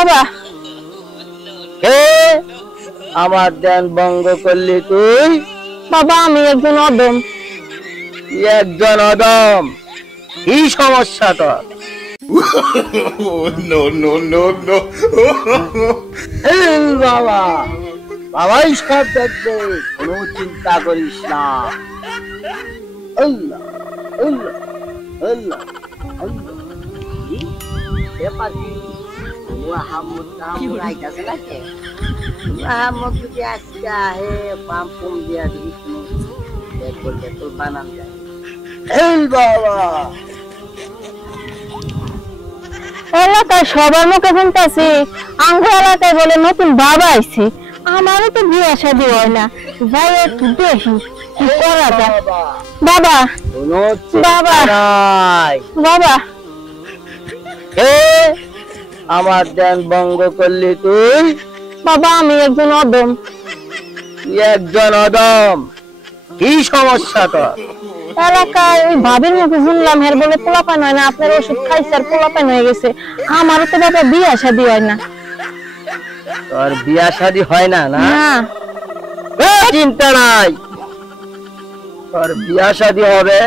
বাবা কে আমার ধ্যান ভঙ্গ করলি তুই? বাবা আমি একজন অদম। একজন অদম? কি সমস্যা তোর? No, no, no, no. এই বাবা, বাবাই সব দেখবে, কোনো চিন্তা করিস না। আল্লাহ আল্লাহ আল্লাহ আল্লাহ। কি ব্যাপারটি? মুহাম্মদ নাম রাইতাছে নাকি? মুহাম্মদ যদি আজকে আহে পাম পুম দিয়া দিবি তুমি দেখো তো বানান যায়। এই বাবা, এলাকায় সবার মুখে শুনতেছি আঙ্গ এলাকায় বলে নতুন বাবা আইছে। আমারও তো বিয়ে শাদী হয় না, যাই একটু দেখি কি করা যায়। বাবা কোনো বাবা নাই। বাবা কে আমার ধ্যান ভঙ্গ করলি তুই? বাবা আমি একজন অদম। একজন অদম? কি সমস্যা তোর? এলাকায় ওই ভাবির মুখে শুনলাম হের বলে পোলাপান হয় না, আপনার ওষুধ খাইছে আর পোলাপান হয়ে গেছে। আমারও তো বাবা বিয়ে শাদী হয় না। তোর বিয়া শাদী হয় না? না না চিন্তা নাই, তোর বিয়া শাদী হবে,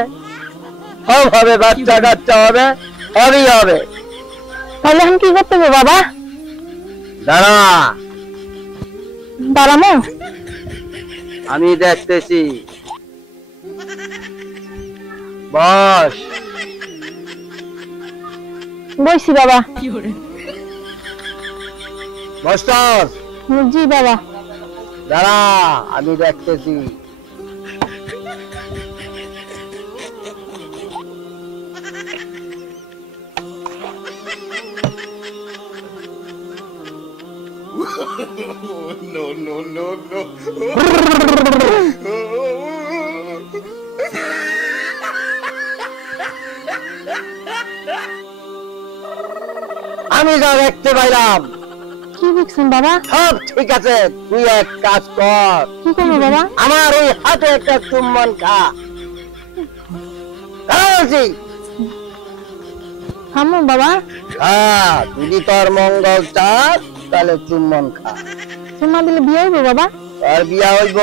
সব হবে, বাচ্চা কাচ্চা হবে, সবই হবে। তাহলে এখন কি করতে হবে বাবা? দাঁড়া, দাঁড়ামো? আমি দেখতেছি। বস। বইছি বাবা। বস্তর, জি বাবা। দাঁড়া, আমি দেখতেছি। No, no, no, no. আমি যা দেখতে পাইলাম কি দেখছেন বাবা? সব ঠিক আছে, তুই এক কাজ কর। কি করবো বাবা? আমার ওই হাতে একটা চুম্বন খা। থামো বাবা। হ্যাঁ, যদি তোর মঙ্গল চাস তাহলে চুম্বন খা। চুম্মা দিলে বিয়ে হইবে বাবা? তোর বিয়া হইব।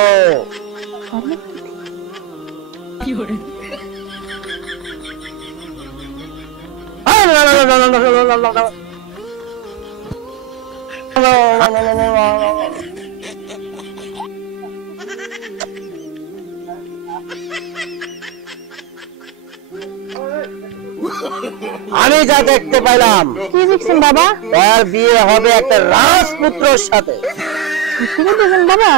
আমি যা দেখতে পাইলাম, কি দেখছেন বাবা? তোর বিয়ে হবে একটা রাজপুত্রের সাথে। কি দেখছেন বাবা?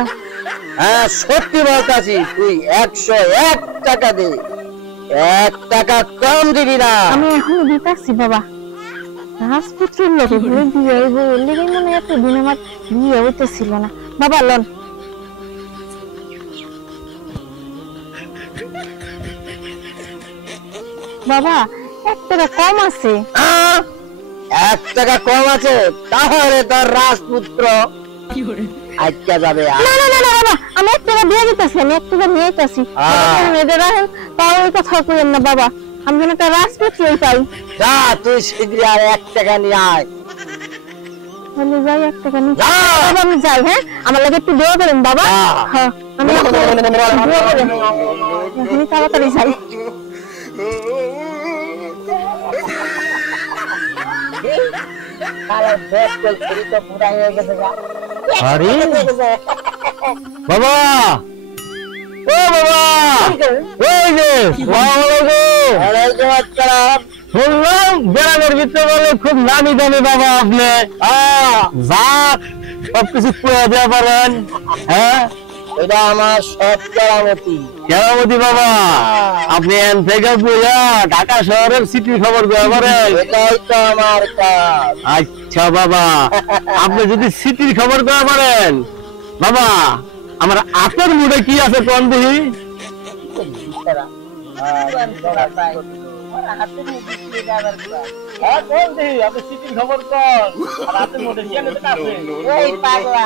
হ্যাঁ, সত্যি বলতাছি, তুই 101 টাকা দে, 1 টাকা কম দিবি না। আমি এখনো দিতেছি বাবা। রাজপুত্রের লোকে ঘুরে বিয়ে হইব, লেগে মনে এত দিন আমার বিয়ে হইতেছিল না। বাবা লন। বাবা 1 টাকা কম আছে। 1 টাকা কম আছে? তাহলে তোর রাজপুত্র আজকে যাবে। না না না বাবা, আমি 1 টাকা দিয়ে দিতেছি, আমি 1 টাকা নিয়ে আইতাছি। মেয়েদের রাখেন, তাও ওই কথা কইেন না বাবা। আমি যেন একটা রাজপুত্রই পাই। যা, তুই শীঘ্রই আর 1 টাকা নিয়ে আয়। আমি যাই 1 টাকা নিয়ে। বাবা আমি যাই। হ্যাঁ, আমার লাগে একটু দোয়া করেন বাবা। হ্যাঁ, আমি দোয়া করেন। আমি তাড়াতাড়ি যাই। বাবা, ও বাবা, এই যে শুনলাম গ্রামের ভিতরে বলে খুব নামি দামি বাবা আপনি। যাক, সবকিছু পুরো দেওয়া পারেন। হ্যাঁ, এটা আমার সব কেরামতি। কেরামতি বাবা, আপনি এন থেকে পুরা ঢাকা শহরের সিটির খবর দেওয়া পারেন। এটাই তো আমার কাজ। আচ্ছা বাবা, আপনি যদি সিটির খবর দেওয়া পারেন, বাবা আমার হাতের মুঠে কি আছে কোন দেখি? আপনি সিটির খবর কোন? হাতের মুঠে কি আছে? এই পাগলা,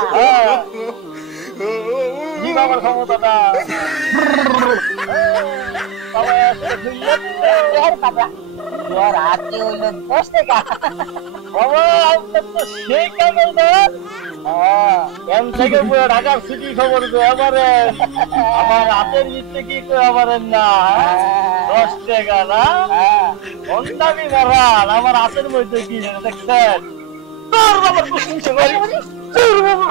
জি বাবার ক্ষমতাটা বাবা তোর হাতে হইলো 10 টাকা বাবা আপনার তো সেই কাগজ না এম থেকে পুরো ঢাকার সিটি খবর তো এবারে আমার হাতের ভিতরে কি করে পারেন না 10 টাকা না অন্যামি মারান আমার হাতের মধ্যে কি দেখছেন তোর বাবার প্রশংসা করি তোর বাবা